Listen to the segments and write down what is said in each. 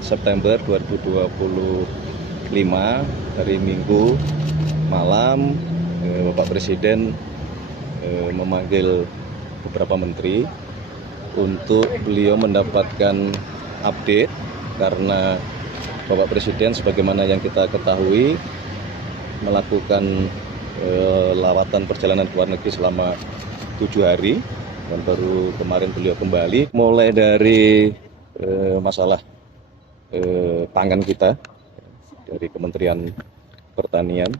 September 2025 hari Minggu malam, Bapak Presiden memanggil beberapa menteri untuk beliau mendapatkan update, karena Bapak Presiden sebagaimana yang kita ketahui melakukan lawatan perjalanan ke luar negeri selama 7 hari, dan baru kemarin beliau kembali. Mulai dari masalah pangan kita dari Kementerian Pertanian,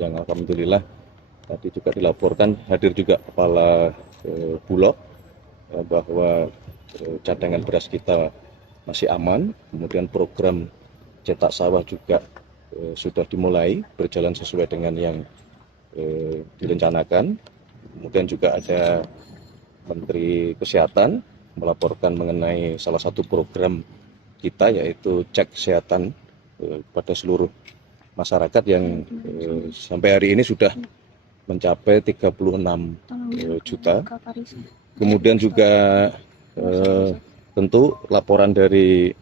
yang alhamdulillah tadi juga dilaporkan hadir juga kepala Bulog bahwa cadangan beras kita masih aman. Kemudian program cetak sawah juga sudah dimulai berjalan sesuai dengan yang direncanakan. Kemudian juga ada Menteri Kesehatan melaporkan mengenai salah satu program kita, yaitu cek kesehatan kepada seluruh masyarakat yang sampai hari ini sudah mencapai 36 juta. Kemudian juga tentu laporan dari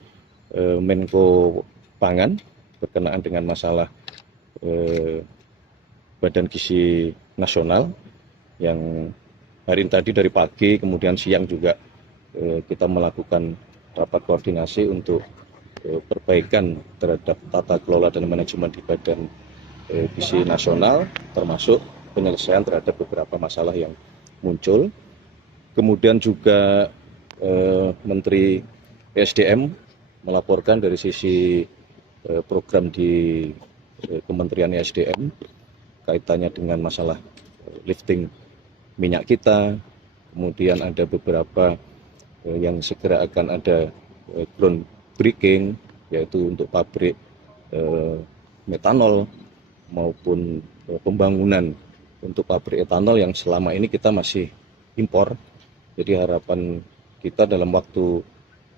Menko Pangan berkenaan dengan masalah Badan Gizi Nasional, yang hari tadi dari pagi kemudian siang juga kita melakukan rapat koordinasi untuk perbaikan terhadap tata kelola dan manajemen di Badan Gizi Nasional, termasuk penyelesaian terhadap beberapa masalah yang muncul. Kemudian juga Menteri ESDM melaporkan dari sisi program di Kementerian ESDM kaitannya dengan masalah lifting minyak kita. Kemudian ada beberapa yang segera akan ada groundbreaking, yaitu untuk pabrik metanol maupun pembangunan untuk pabrik etanol yang selama ini kita masih impor. Jadi harapan kita dalam waktu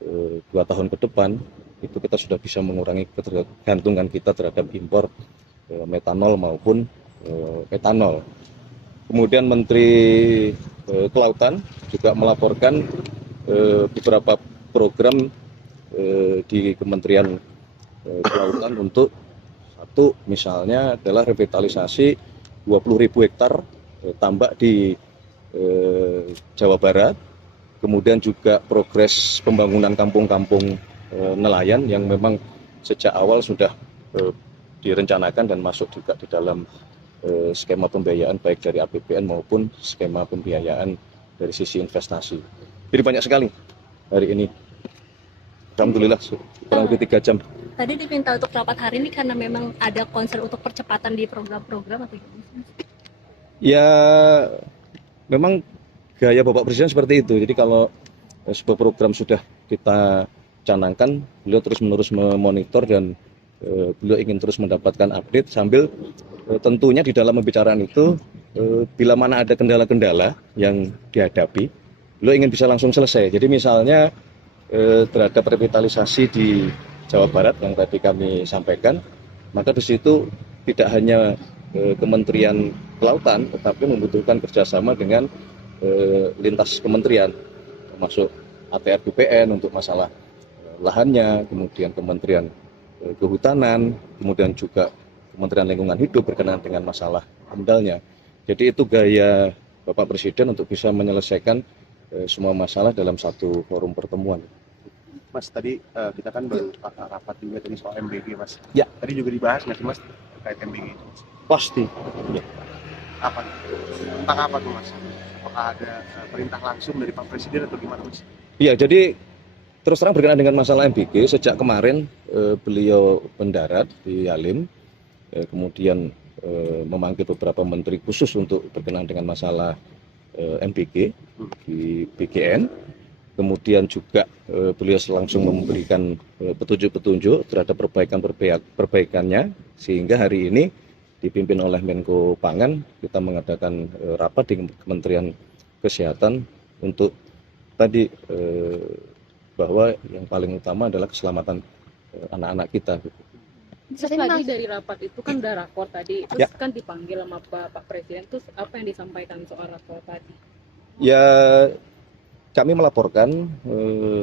2 tahun ke depan itu kita sudah bisa mengurangi ketergantungan kita terhadap impor metanol maupun etanol. Kemudian Menteri Kelautan juga melaporkan beberapa program di Kementerian Kelautan untuk satu misalnya adalah revitalisasi 20.000 hektar tambak di Jawa Barat. Kemudian juga progres pembangunan kampung-kampung nelayan yang memang sejak awal sudah direncanakan dan masuk juga di dalam skema pembiayaan baik dari APBN maupun skema pembiayaan dari sisi investasi. Jadi banyak sekali hari ini. Alhamdulillah kurang lebih 3 jam. Tadi diminta untuk rapat hari ini karena memang ada concern untuk percepatan di program-program atau gimana? Ya memang gaya Bapak Presiden seperti itu. Jadi kalau sebuah program sudah kita canangkan, beliau terus-menerus memonitor dan beliau ingin terus mendapatkan update sambil tentunya di dalam pembicaraan itu bila mana ada kendala-kendala yang dihadapi, beliau ingin bisa langsung selesai. Jadi misalnya terhadap revitalisasi di Jawa Barat yang tadi kami sampaikan, maka di situ tidak hanya Kementerian Kelautan, tetapi membutuhkan kerjasama dengan lintas kementerian, termasuk ATR BPN untuk masalah lahannya, kemudian Kementerian Kehutanan, kemudian juga Kementerian Lingkungan Hidup berkenaan dengan masalah amdalnya. Jadi itu gaya Bapak Presiden untuk bisa menyelesaikan semua masalah dalam satu forum pertemuan. Mas, tadi kita kan baru rapat juga tadi soal MBG, Mas. Ya. Tadi juga dibahas nggak sih, Mas, terkait MBG itu? Pasti. Ya. Apa? Tentang apa tuh, Mas? Apakah ada perintah langsung dari Pak Presiden atau gimana, Mas? Iya, jadi terus terang berkenaan dengan masalah MBG, sejak kemarin beliau mendarat di Halim, kemudian memanggil beberapa menteri khusus untuk berkenaan dengan masalah MBG di BGN. Kemudian juga beliau langsung memberikan petunjuk-petunjuk terhadap perbaikannya, sehingga hari ini dipimpin oleh Menko Pangan kita mengadakan rapat di Kementerian Kesehatan untuk tadi bahwa yang paling utama adalah keselamatan anak-anak kita. Terus tadi dari rapat itu kan udah rakor tadi, terus Ya. kan dipanggil sama Pak Presiden, terus apa yang disampaikan soal rakor tadi? Ya kami melaporkan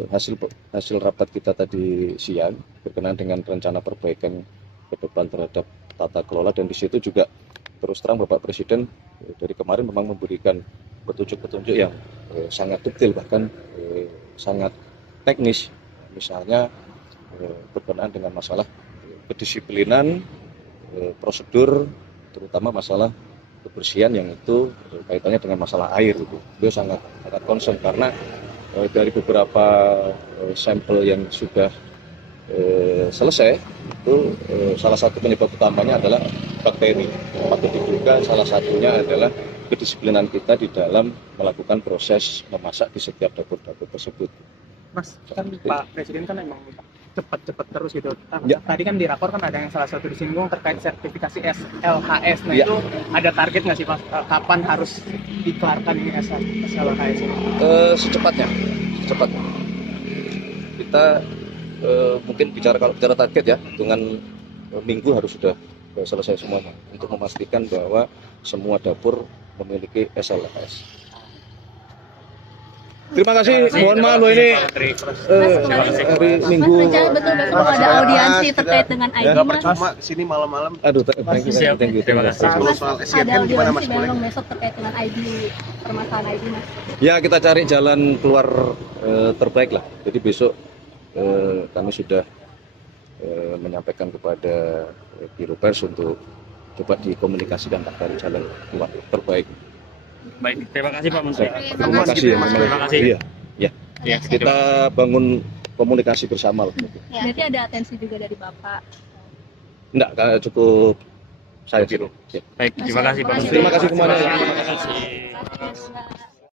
hasil rapat kita tadi siang berkenaan dengan rencana perbaikan ke depan terhadap tata kelola, dan di situ juga terus terang Bapak Presiden dari kemarin memang memberikan petunjuk-petunjuk yang sangat detail, bahkan sangat teknis, misalnya berkenaan dengan masalah kedisiplinan, prosedur, terutama masalah kebersihan yang itu kaitannya dengan masalah air itu. Beliau sangat concern karena dari beberapa sampel yang sudah selesai itu salah satu penyebab utamanya adalah bakteri. Patut diduga salah satunya adalah kedisiplinan kita di dalam melakukan proses memasak di setiap dapur-dapur tersebut. Mas, kan Pak Presiden kan emang cepat-cepat terus gitu. Ya. Tadi kan di rapor kan ada yang salah satu disinggung terkait sertifikasi SLHS. Nah Ya. itu ada target nggak sih Pak? Kapan harus dikeluarkan ini SLHS ini? Secepatnya. Kita mungkin kalau bicara target ya, hitungan minggu harus sudah selesai semuanya untuk memastikan bahwa semua dapur memiliki SLHS. Terima kasih, mohon maaf loh ini hari Minggu. Mas, rencana betul besok ada audiensi terkait dengan ID, Nggak Mas. percuma kesini malam-malam. Aduh, thank you. Terima kasih. Kalau Mas, soal ada SDM gimana Mas? audiensi Boleh? memang besok terkait dengan ID, permasalahan ID, Mas. Ya, kita cari jalan keluar terbaik lah. Jadi besok kami sudah menyampaikan kepada Biro Pers untuk coba dikomunikasikan cari jalan keluar terbaik. Baik, terima kasih Pak Menteri. Terima kasih ya, Terima kasih. Iya, ya. Ya, Kita bangun komunikasi bersama lah. Berarti ada atensi juga dari Bapak. Enggak, cukup saya Biro. Ya. Baik, terima kasih Pak Menteri. Terima kasih semuanya. Terima kasih. Terima kasih.